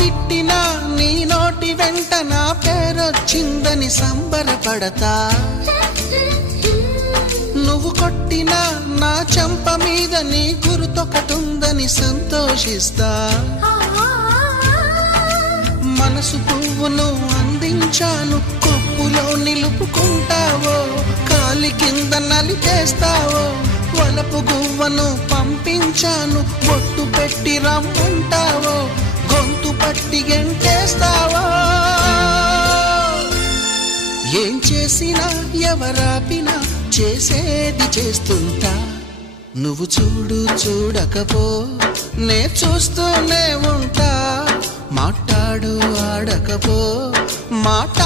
తిట్టినా నీ నోటి వెంట నా పేరొచ్చిందని సంబరపడతా. నువ్వు కొట్టినా నా చెంప మీద నీ గురుతొకటుందని సంతోషిస్తా. మనసు పువ్వును అందించాను, కొప్పులో నిలుపుకుంటావో, కాలి కింద నలిపేస్తావో. వలపు గువ్వను పంపించాను, బొట్టు పెట్టి రమ్మంటావో, గొంతు పట్టి గెంటేస్తావో. ఏం చేసినా ఎవరాపినా చేసేది చేస్తుంటా. నువ్వు చూడు చూడకపో నే చూస్తూనే ఉంటా. మాట్లాడు ఆడకపో మాట